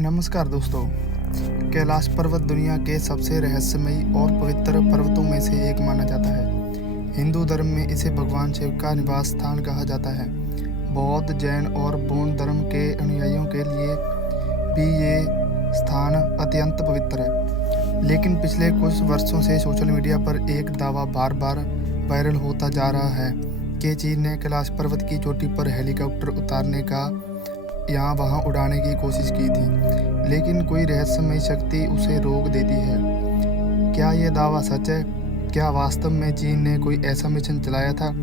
नमस्कार दोस्तों। कैलाश पर्वत दुनिया के सबसे रहस्यमयी और पवित्र पर्वतों में से एक माना जाता है। हिंदू धर्म में इसे भगवान शिव का निवास स्थान कहा जाता है। बौद्ध, जैन और बौद्ध धर्म के अनुयायियों के लिए भी ये स्थान अत्यंत पवित्र है। लेकिन पिछले कुछ वर्षों से सोशल मीडिया पर एक दावा बार बार वायरल होता जा रहा है कि चीन ने कैलाश पर्वत की चोटी पर हेलीकॉप्टर उतारने का यहाँ वहाँ उड़ाने की कोशिश की थी, लेकिन कोई रहस्यमयी शक्ति उसे रोक देती है। क्या ये दावा सच है? क्या वास्तव में चीन ने कोई ऐसा मिशन चलाया था?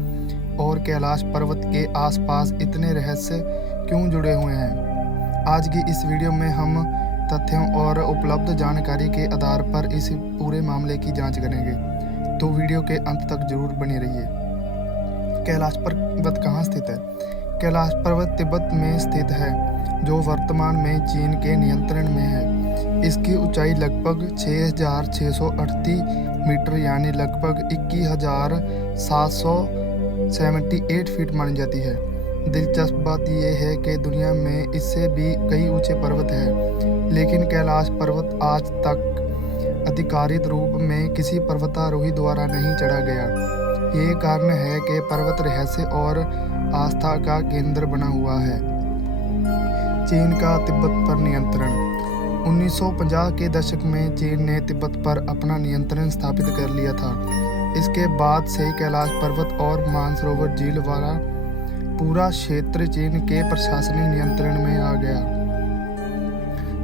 और कैलाश पर्वत के आसपास इतने रहस्य क्यों जुड़े हुए हैं? आज की इस वीडियो में हम तथ्यों और उपलब्ध जानकारी के आधार पर इस पूरे मामले की जांच करेंगे, तो वीडियो के अंत तक जरूर बने रहिए। कैलाश पर्वत कहाँ स्थित है? कैलाश पर्वत तिब्बत में स्थित है, जो वर्तमान में चीन के नियंत्रण में है। इसकी ऊंचाई लगभग 6,638 मीटर यानी लगभग 21,778 फीट मानी जाती है। दिलचस्प बात यह है कि दुनिया में इससे भी कई ऊंचे पर्वत हैं, लेकिन कैलाश पर्वत आज तक आधिकारिक रूप में किसी पर्वतारोही द्वारा नहीं चढ़ा गया। ये कारण है कि पर्वत रहस्य और आस्था का केंद्र बना हुआ है। चीन का तिब्बत पर नियंत्रण। 1950 के दशक में चीन ने तिब्बत पर अपना नियंत्रण स्थापित कर लिया था। इसके बाद से कैलाश पर्वत और मानसरोवर झील वाला पूरा क्षेत्र चीन के प्रशासनिक नियंत्रण में आ गया।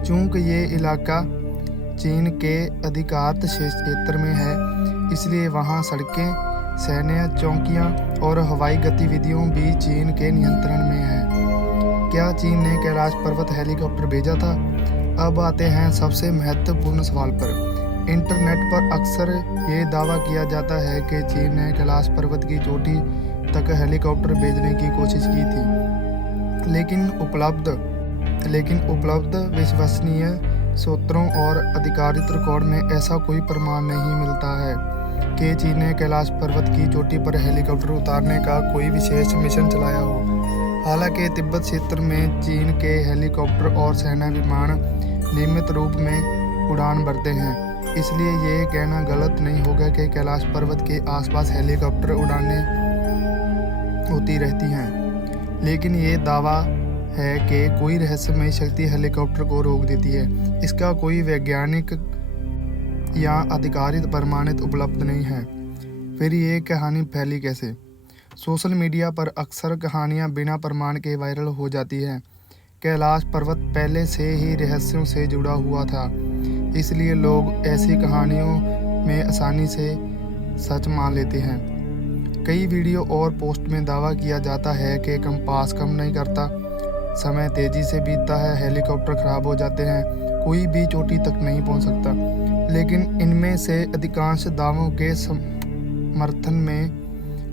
चूंकि ये इलाका चीन के अधिकारत क्षेत्र में है, इसलिए वहाँ सड़कें, सैन्य चौकियां और हवाई गतिविधियों भी चीन के नियंत्रण में है। क्या चीन ने कैलाश पर्वत हेलीकॉप्टर भेजा था? अब आते हैं सबसे महत्वपूर्ण सवाल पर। इंटरनेट पर अक्सर ये दावा किया जाता है कि चीन ने कैलाश पर्वत की चोटी तक हेलीकॉप्टर भेजने की कोशिश की थी, लेकिन उपलब्ध विश्वसनीय स्रोतों और आधिकारिक रिकॉर्ड में ऐसा कोई प्रमाण नहीं मिलता है कि चीन ने कैलाश पर्वत की चोटी पर हेलीकॉप्टर उतारने का कोई विशेष मिशन चलाया हो। हालांकि तिब्बत क्षेत्र में चीन के हेलीकॉप्टर और सेना विमान नियमित रूप में उड़ान भरते हैं, इसलिए ये कहना गलत नहीं होगा कि कैलाश पर्वत के आसपास हेलीकॉप्टर उड़ानें होती रहती हैं। लेकिन ये दावा है कि कोई रहस्यमयी शक्ति हेलीकॉप्टर को रोक देती है, इसका कोई वैज्ञानिक या आधिकारिक प्रमाणित उपलब्ध नहीं है। फिर ये कहानी फैली कैसे? सोशल मीडिया पर अक्सर कहानियां बिना प्रमाण के वायरल हो जाती हैं। कैलाश पर्वत पहले से ही रहस्यों से जुड़ा हुआ था, इसलिए लोग ऐसी कहानियों में आसानी से सच मान लेते हैं। कई वीडियो और पोस्ट में दावा किया जाता है कि कंपास काम नहीं करता, समय तेजी से बीतता है, हेलीकॉप्टर खराब हो जाते हैं, कोई भी चोटी तक नहीं पहुंच सकता। लेकिन इनमें से अधिकांश दावों के समर्थन में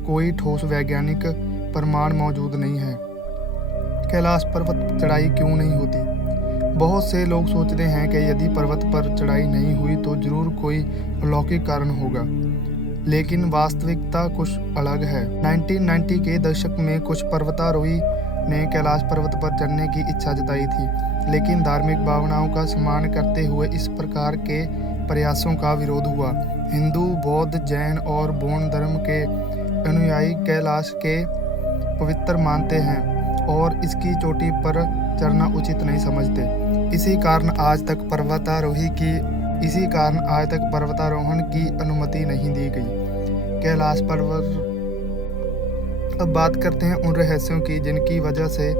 कोई ठोस वैज्ञानिक प्रमाण मौजूद नहीं है। कैलाश पर्वत चढ़ाई क्यों नहीं होती? बहुत से लोग सोचते हैं कि यदि पर्वत पर चढ़ाई नहीं हुई तो जरूर कोई अलौकिक कारण होगा, लेकिन वास्तविकता कुछ अलग है। 1990 के दशक में कुछ पर्वतारोही ने कैलाश पर्वत पर चढ़ने की इच्छा जताई थी, लेकिन धार्मिक भावनाओं का सम्मान करते हुए इस प्रकार के प्रयासों का विरोध हुआ। हिंदू, बौद्ध, जैन और बौद्ध धर्म के अनुयायी कैलाश के पवित्र मानते हैं और इसकी चोटी पर चढ़ना उचित नहीं समझते। इसी कारण आज तक पर्वतारोहण की अनुमति नहीं दी गई। कैलाश पर्वत। अब बात करते हैं उन रहस्यों की जिनकी वजह से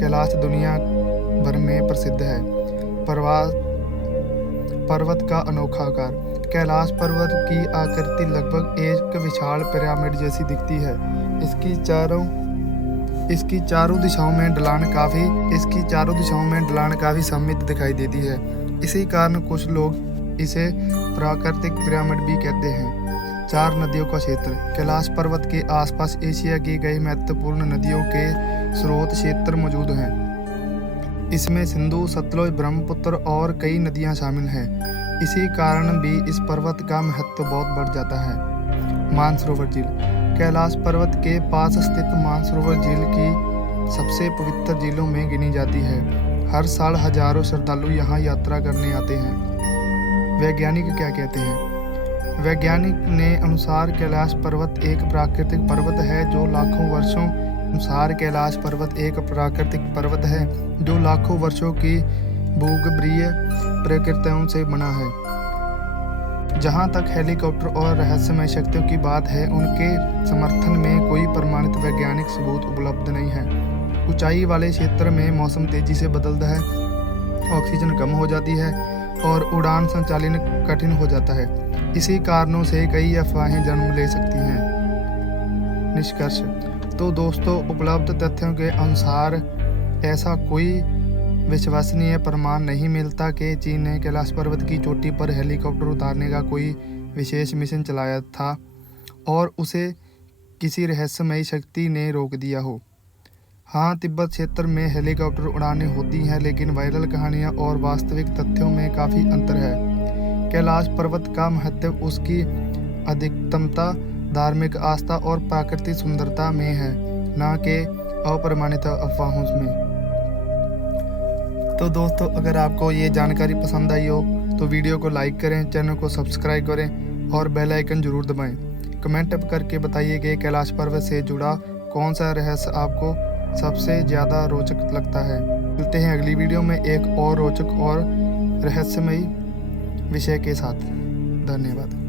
कैलाश दुनिया भर में प्रसिद्ध है। पर्वत का अनोखा आकार। कैलाश पर्वत की आकृति लगभग एक विशाल पिरामिड जैसी दिखती है। इसकी चारों दिशाओं में ढलान काफी सममित दिखाई देती है। इसी कारण कुछ लोग इसे प्राकृतिक पिरामिड भी कहते हैं। 4 नदियों का क्षेत्र। कैलाश पर्वत के आसपास एशिया की कई महत्वपूर्ण नदियों के स्रोत क्षेत्र मौजूद हैं। इसमें सिंधु, सतलुज, ब्रह्मपुत्र और कई नदियां शामिल हैं। इसी कारण भी इस पर्वत का महत्व बहुत बढ़ जाता है। मानसरोवर झील। कैलाश पर्वत के पास स्थित मानसरोवर झील की सबसे पवित्र झीलों में गिनी जाती है। हर साल हजारों श्रद्धालु यहाँ यात्रा करने आते हैं। वैज्ञानिक क्या कहते हैं? वैज्ञानिक ने अनुसार कैलाश पर्वत एक प्राकृतिक पर्वत है जो लाखों वर्षों की भूगर्भीय प्रकृतियों से बना है। जहाँ तक हेलीकॉप्टर और रहस्यमय शक्तियों की बात है, उनके समर्थन में कोई प्रमाणित वैज्ञानिक सबूत उपलब्ध नहीं है। ऊंचाई वाले क्षेत्र में मौसम तेजी से बदलता है, ऑक्सीजन कम हो जाती है और उड़ान संचालन कठिन हो जाता है। इसी कारणों से कई अफवाहें जन्म ले सकती हैं। निष्कर्ष। तो दोस्तों, उपलब्ध तथ्यों के अनुसार ऐसा कोई विश्वसनीय प्रमाण नहीं मिलता कि चीन ने कैलाश पर्वत की चोटी पर हेलीकॉप्टर उतारने का कोई विशेष मिशन चलाया था और उसे किसी रहस्यमयी शक्ति ने रोक दिया हो। हाँ, तिब्बत क्षेत्र में हेलीकॉप्टर उड़ानें होती हैं, लेकिन वायरल कहानियाँ और वास्तविक तथ्यों में काफ़ी अंतर है। कैलाश पर्वत का महत्व उसकी अधिकतमता, धार्मिक आस्था और प्राकृतिक सुंदरता में है, न कि अप्रमाणित अफवाहों में। तो दोस्तों, अगर आपको ये जानकारी पसंद आई हो तो वीडियो को लाइक करें, चैनल को सब्सक्राइब करें और बेल आइकन जरूर दबाएं। कमेंट करके बताइए कि कैलाश पर्वत से जुड़ा कौन सा रहस्य आपको सबसे ज़्यादा रोचक लगता है। मिलते हैं अगली वीडियो में एक और रोचक और रहस्यमयी विषय के साथ। धन्यवाद।